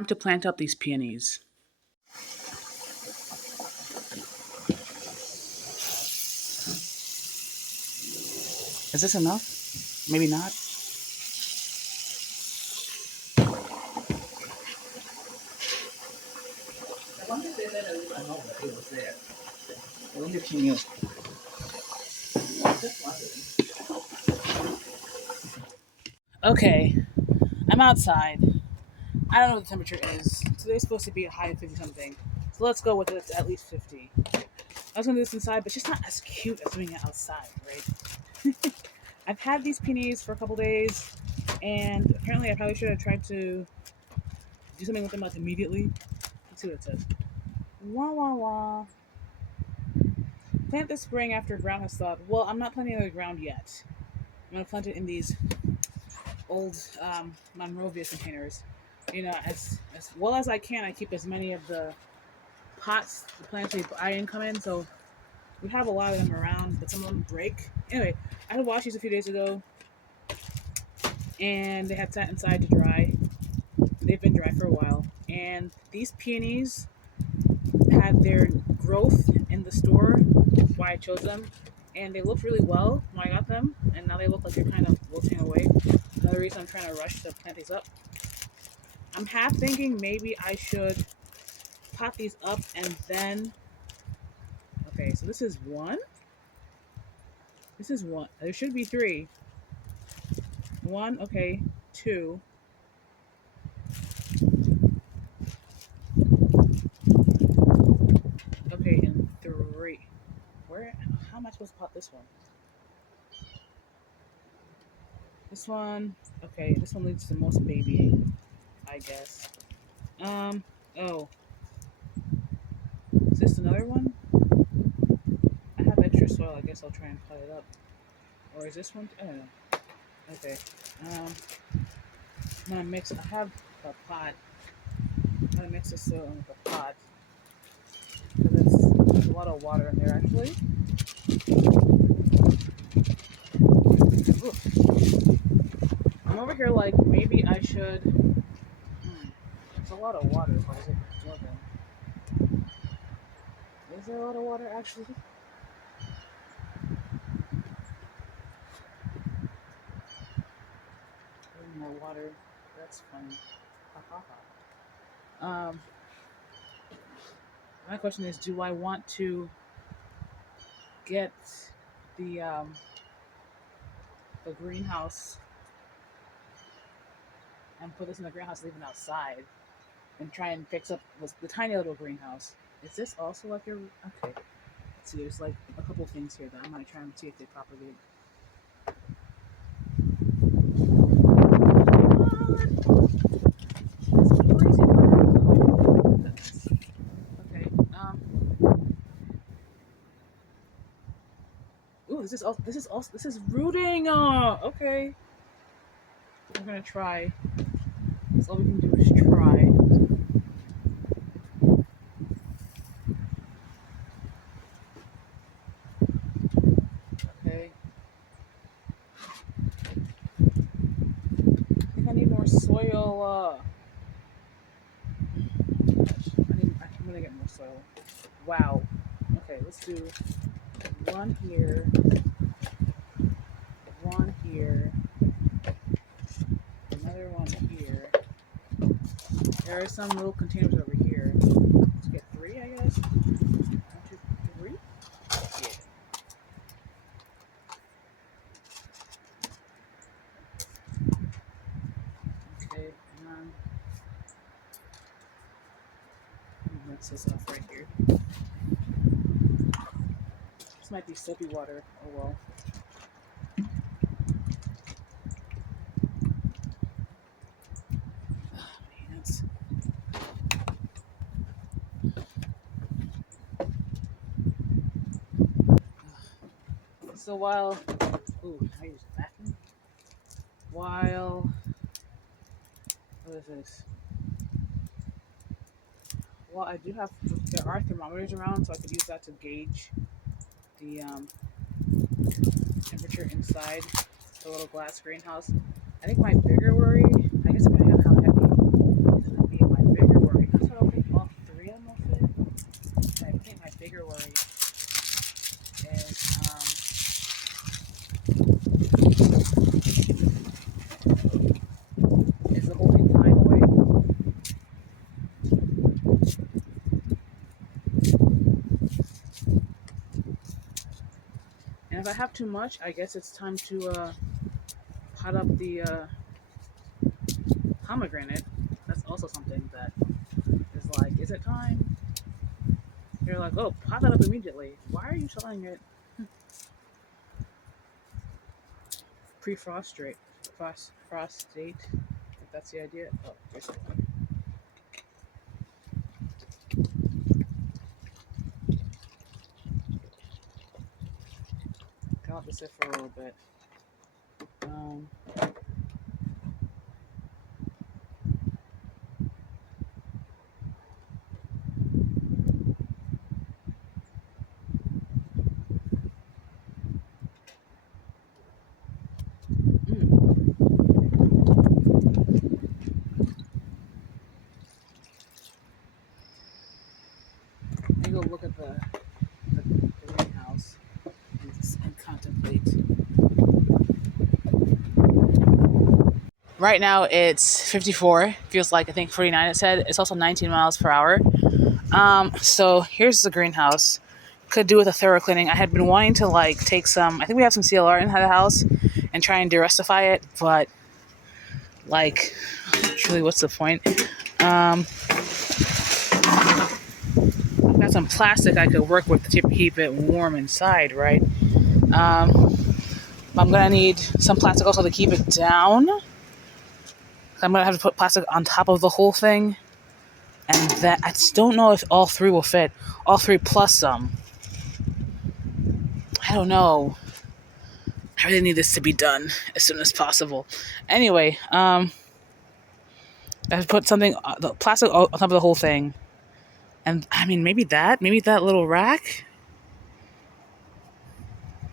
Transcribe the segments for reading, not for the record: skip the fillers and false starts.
Time to plant up these peonies. Is this enough? Maybe not. Okay, I'm outside. I don't know what the temperature is. Today's supposed to be a high of 50 something. So let's go with it at least 50. I was gonna do this inside, but it's just not as cute as doing it outside, right? I've had these peonies for a couple days, and apparently I probably should have tried to do something with them like immediately. Let's see what it says. Wah wah wah. Plant this spring after ground has thawed. Well, I'm not planting it in the ground yet. I'm gonna plant it in these old Monrovia containers. You know, as well as I can, I keep as many of the pots, the plants I didn't come in, so we have a lot of them around, but some of them break. Anyway, I had washed these a few days ago, and they had sat inside to dry. They've been dry for a while, and these peonies had their growth in the store. Why I chose them, and they looked really well when I got them, and now they look like they're kind of wilting away. Another reason I'm trying to rush to plant these up. I'm half thinking maybe I should pot these up and then. Okay, so this is one. This is one. There should be three. One, okay, two. Okay, and three. Where? How am I supposed to pot this one? This one. Okay, this one leads to the most babying, I guess. Oh. Is this another one? I have extra soil. I guess I'll try and pot it up. Or is this one? I don't know. Okay. I'm gonna mix. I have a pot. I'm gonna mix the soil in with a pot. Because there's a lot of water in there, actually. Ooh. I'm over here like maybe I should. It's a lot of water. What is it absorbing? Is there a lot of water actually? More water. That's funny. Ha ha ha. My question is, do I want to get the greenhouse and put this in the greenhouse, leave it outside, and try and fix up the tiny little greenhouse? Is this also like your okay? Let's see. There's like a couple things here that I'm gonna try and see if they propagate. Okay. Ooh, this is rooting. Okay. I'm gonna try. That's all we can do is try. Okay. I think I need more soil. I'm gonna get more soil. Wow. Okay, let's do one here, one here, another one here. There are some little containers over here. Let's get three, I guess. One, two, three. Yeah. Okay, mix this up right here. This might be soapy water. Oh well. So while, I use the bathroom. While, what is this? Well, I do have, there are thermometers around, so I could use that to gauge the temperature inside the little glass greenhouse. I think my bigger worry, I guess depending on how heavy it's going to be, my if I have too much, I guess it's time to pot up the pomegranate. That's also something that is like, is it time? You're like, oh, pot that up immediately. Why are you telling it pre-frostrate? Frostate? If that's the idea. Oh, there's one. I'll have to sit for a little bit. Um, mm, maybe go look at the greenhouse and contemplate. Right now it's 54. Feels like I think 49. It said it's also 19 miles per hour. So here's the greenhouse. Could do with a thorough cleaning. I had been wanting to like take some. I think we have some CLR in the house, and try and derussify it. But like, truly, what's the point? I've got some plastic I could work with to keep it warm inside, right? I'm gonna need some plastic also to keep it down. I'm gonna have to put plastic on top of the whole thing, and that I just don't know if all three will fit. All three plus some. I don't know. I really need this to be done as soon as possible. Anyway, I have to put something, the plastic on top of the whole thing, and I mean maybe that little rack,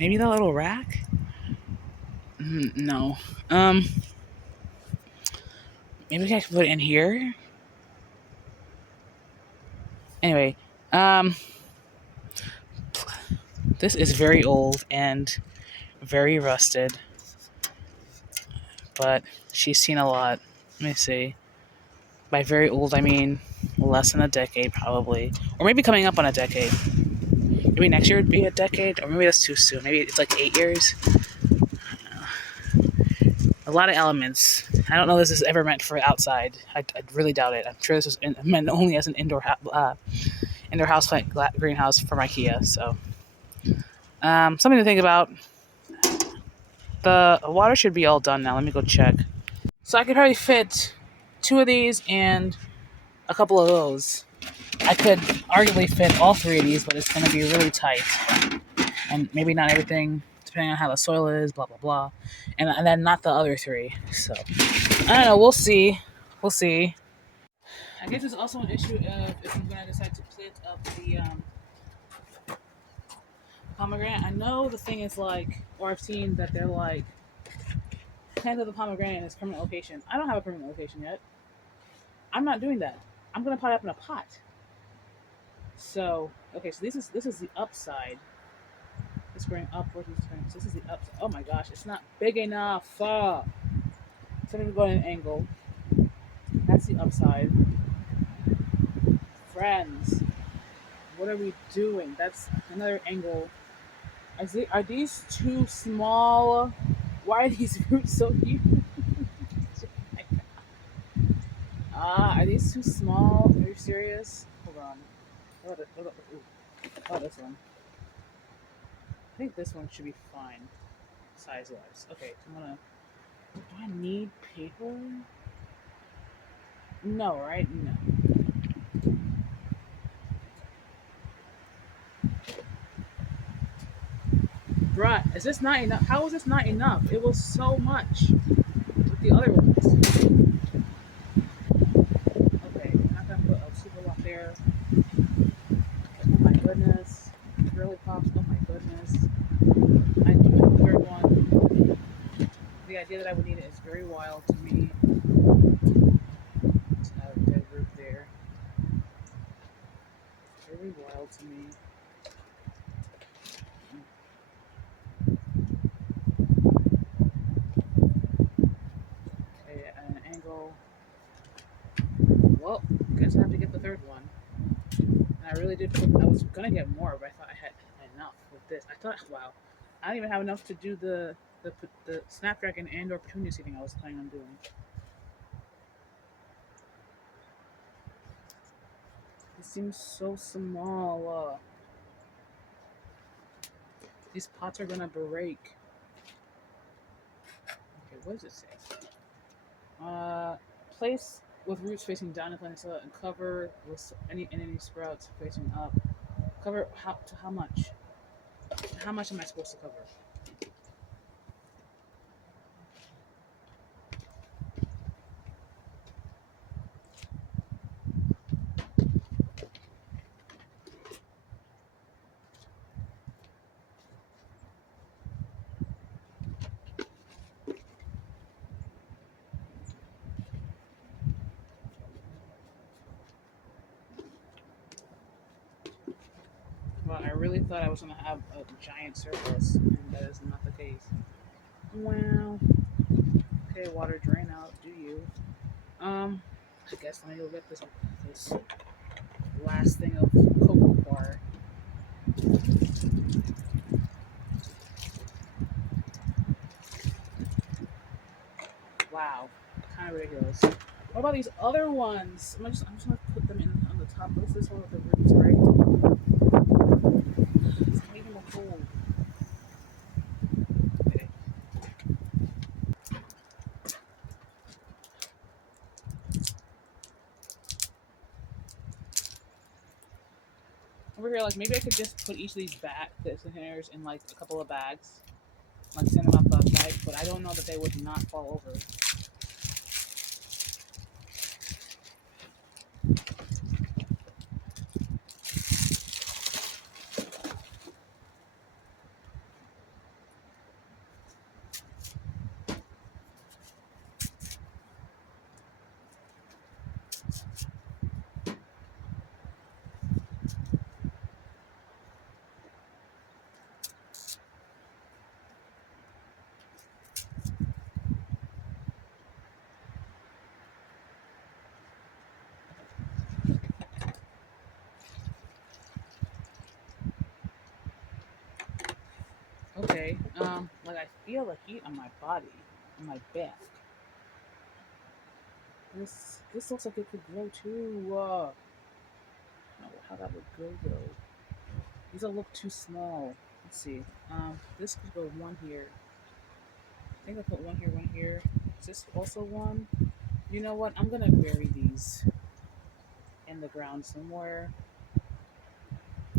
No, maybe I can put it in here. Anyway, this is very old and very rusted, but she's seen a lot. Let me see. By very old, I mean less than a decade, probably, or maybe coming up on a decade. Maybe next year would be a decade, or maybe that's too soon. Maybe it's like 8 years. A lot of elements. I don't know if this is ever meant for outside. I really doubt it. I'm sure this was meant only as an indoor house plant greenhouse from IKEA. So, something to think about. The water should be all done now. Let me go check. So I could probably fit 2 of these and a couple of those. I could arguably fit all 3 of these, but it's going to be really tight. And maybe not everything, depending on how the soil is, blah, blah, blah. And then not the other 3. So, I don't know. We'll see. I guess it's also an issue of if I'm going to decide to plant up the pomegranate. I know the thing is like, or I've seen that they're like, plant the pomegranate in its permanent location. I don't have a permanent location yet. I'm not doing that. I'm going to pot it up in a pot. So, okay, so this is the upside. It's going upwards. So this is the upside. Oh my gosh, it's not big enough. So I'm going to go at an angle. That's the upside. Friends, what are we doing? That's another angle. Are these too small? Why are these roots so huge? Are these too small? Are you serious? Hold on. Oh, this one. I think this one should be fine, size-wise. Okay, so I'm gonna. Do I need paper? No, right? No. Bruh, is this not enough? How is this not enough? It was so much with the other ones. Okay, I'm not gonna put a super lot there. Oh my goodness. It really pops. Oh my goodness. I do have a third one. The idea that I would need it is very wild to me. It's not a dead root there. Very wild to me. Okay, at an angle. Well, guess I have to get the third one. And I really did. I was gonna get more, but I thought I had enough with this. I thought, wow, I don't even have enough to do the snapdragon and or petunia seeding I was planning on doing. It seems so small. These pots are gonna break. Okay, what does it say? Place with roots facing down in plant soil and cover with any sprouts facing up. Cover how much? How much am I supposed to cover? Well, I really thought I was gonna have a giant surplus, and that is not the case. Well, okay, water drain out. Do you? I guess let me go get this last thing of cocoa bar. Wow, kind of ridiculous. What about these other ones? I'm just gonna put them in on the top. What's this one with the roots, right? It's making a hole. Okay. Over here, like maybe I could just put each of these containers in like a couple of bags, like send them up outside. But I don't know that they would not fall over. Okay. Like I feel the heat on my body, on my back. This looks like it could grow too. How that would go though. These all look too small. Let's see. This could go one here. I think I put one here, one here. Is this also one? You know what? I'm gonna bury these in the ground somewhere.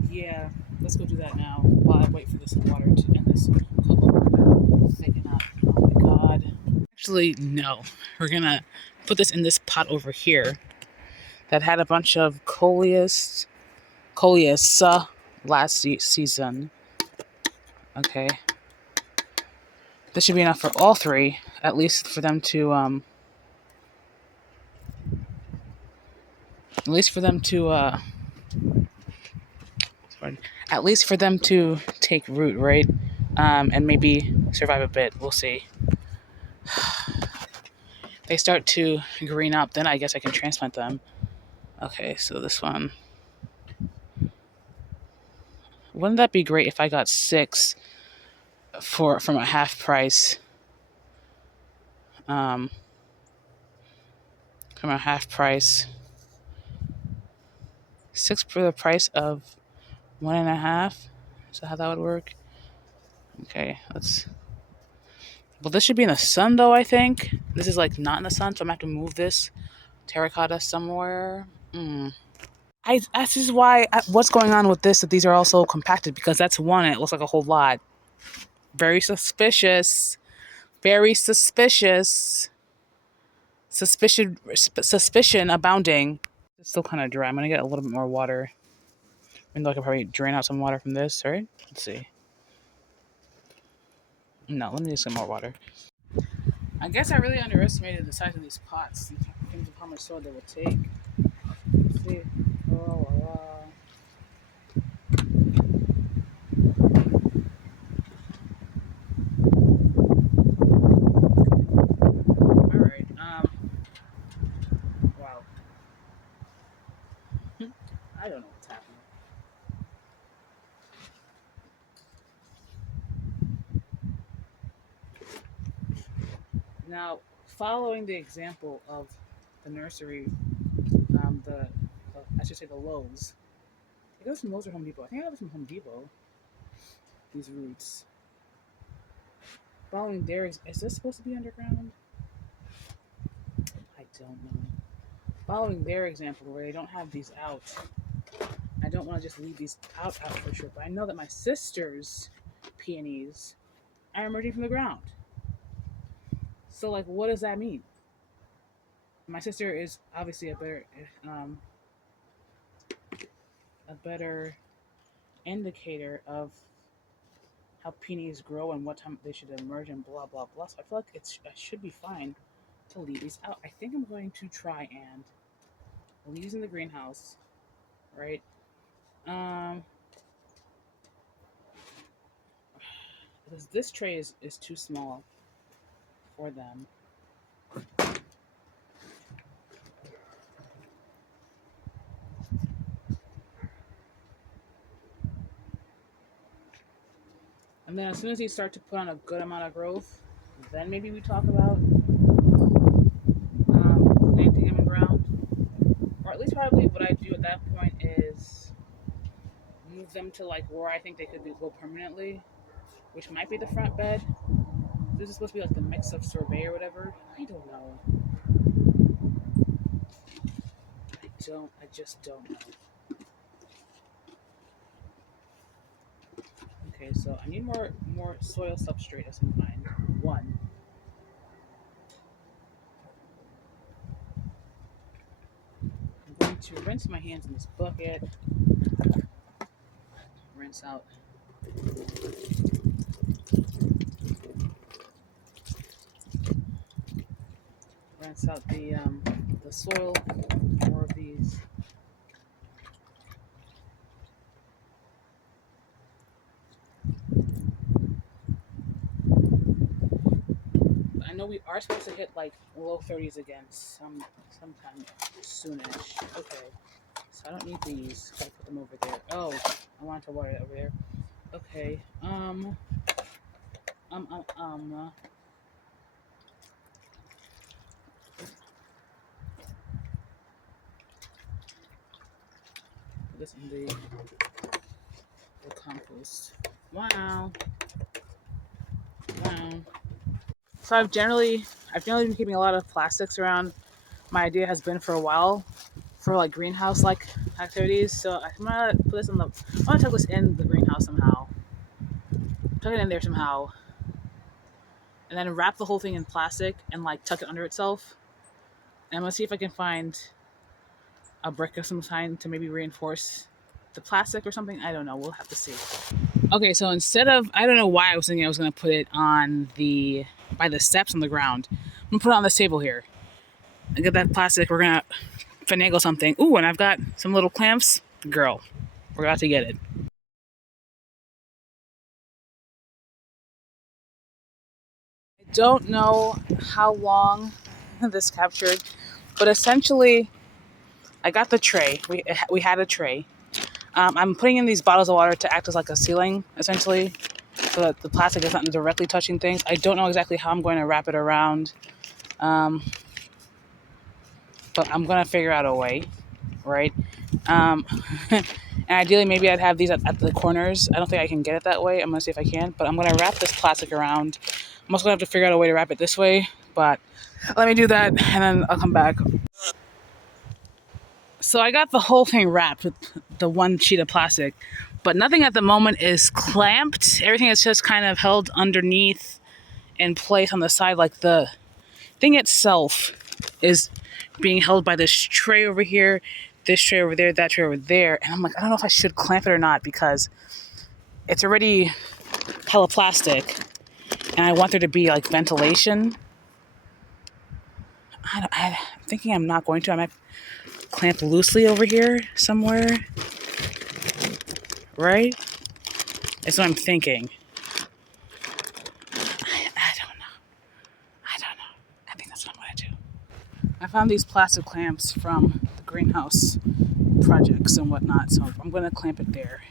Yeah, let's go do that now while I wait for this water to and this cocoa to thicken up. Oh my god. Actually, no. We're gonna put this in this pot over here that had a bunch of coleus last season. Okay. This should be enough for all three, at least for them to at least for them to at least for them to take root, right? And maybe survive a bit. We'll see. They start to green up, then I guess I can transplant them. Okay, so this one. Wouldn't that be great if I got 6 from a half price? Um, from a half price. 6 for the price of 1.5. Is that how that would work? Okay, let's. Well, this should be in the sun, though, I think. This is, like, not in the sun, so I'm going to have to move this terracotta somewhere. This is why. What's going on with this, that these are also compacted, because that's one, and it looks like a whole lot. Very suspicious. Very suspicious. Suspicion abounding. It's still kind of dry. I'm going to get a little bit more water. Even though I could probably drain out some water from this, right? Let's see. No, let me just get more water. I guess I really underestimated the size of these pots in terms of how much soil they would take. Let's see. Oh, all right. Wow. I don't know what's happening. Now, following the example of the nursery, I should say the Lowe's. I got this from Lowe's or Home Depot. I think I got this from Home Depot. These roots. Following their, is this supposed to be underground? I don't know. Following their example, where they don't have these out, I don't want to just leave these out for sure. But I know that my sister's peonies are emerging from the ground. So, like, what does that mean? My sister is obviously a better indicator of how peonies grow and what time they should emerge and blah blah blah. So I feel like I should be fine to leave these out. I think I'm going to try and leave these in the greenhouse, right? Um, because this tray is too small for them. And then as soon as you start to put on a good amount of growth, then maybe we talk about planting them in ground. Or at least probably what I do at that point is move them to like where I think they could go permanently, which might be the front bed. This is supposed to be like the mix of sorbet or whatever. I don't know. I just don't know. Okay, so I need more soil substrate of some kind. One. I'm going to rinse my hands in this bucket. Rinse out. Rinse out the soil. More of these. I know we are supposed to hit like low 30s again sometime soonish. Okay, so I don't need these. Gotta put them over there. Oh, I wanted to water it over there. Okay. Put this in the compost. Wow. So I've generally been keeping a lot of plastics around. My idea has been for a while for like greenhouse like activities. So I'm gonna put this in the. I'm gonna tuck this in the greenhouse somehow. Tuck it in there somehow, and then wrap the whole thing in plastic and like tuck it under itself. And I'm gonna see if I can find a brick of some kind to maybe reinforce the plastic or something. I don't know. We'll have to see. Okay, so instead of, I don't know why I was thinking I was gonna put it on by the steps on the ground. I'm gonna put it on this table here. I get that plastic. We're gonna finagle something. Ooh, and I've got some little clamps. Girl, we're about to get it. I don't know how long this captured, but essentially, I got the tray. We had a tray. I'm putting in these bottles of water to act as like a ceiling, essentially, so that the plastic is not directly touching things. I don't know exactly how I'm going to wrap it around, but I'm going to figure out a way, right? And ideally, maybe I'd have these at the corners. I don't think I can get it that way. I'm going to see if I can, but I'm going to wrap this plastic around. I'm also going to have to figure out a way to wrap it this way, but let me do that, and then I'll come back. So I got the whole thing wrapped with the one sheet of plastic, but nothing at the moment is clamped. Everything is just kind of held underneath in place on the side. Like the thing itself is being held by this tray over here, this tray over there, that tray over there. And I'm like, I don't know if I should clamp it or not because it's already hella plastic and I want there to be like ventilation. I'm thinking I'm not going to. I might clamp loosely over here somewhere, right? That's what I'm thinking. I don't know. I think that's what I'm going to do. I found these plastic clamps from the greenhouse projects and whatnot, so I'm going to clamp it there.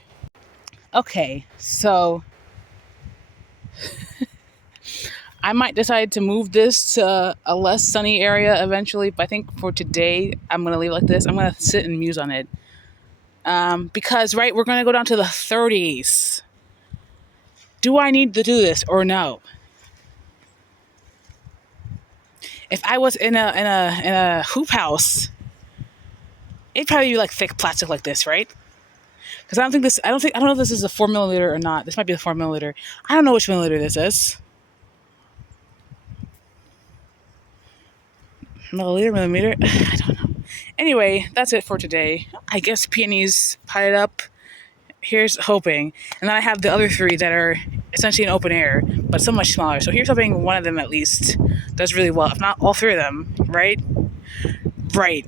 Okay, so I might decide to move this to a less sunny area eventually, but I think for today, I'm going to leave it like this. I'm going to sit and muse on it. Because, right, we're going to go down to the 30s. Do I need to do this or no? If I was in a hoop house, it'd probably be like thick plastic like this, right? Because I don't know if this is a 4 milliliter or not. This might be a 4 milliliter. I don't know which milliliter this is. Milliliter, millimeter? I don't know. Anyway, that's it for today. I guess peonies potted up. Here's hoping. And then I have the other three that are essentially in open air, but so much smaller. So here's hoping one of them at least does really well. If not all three of them, right? Right.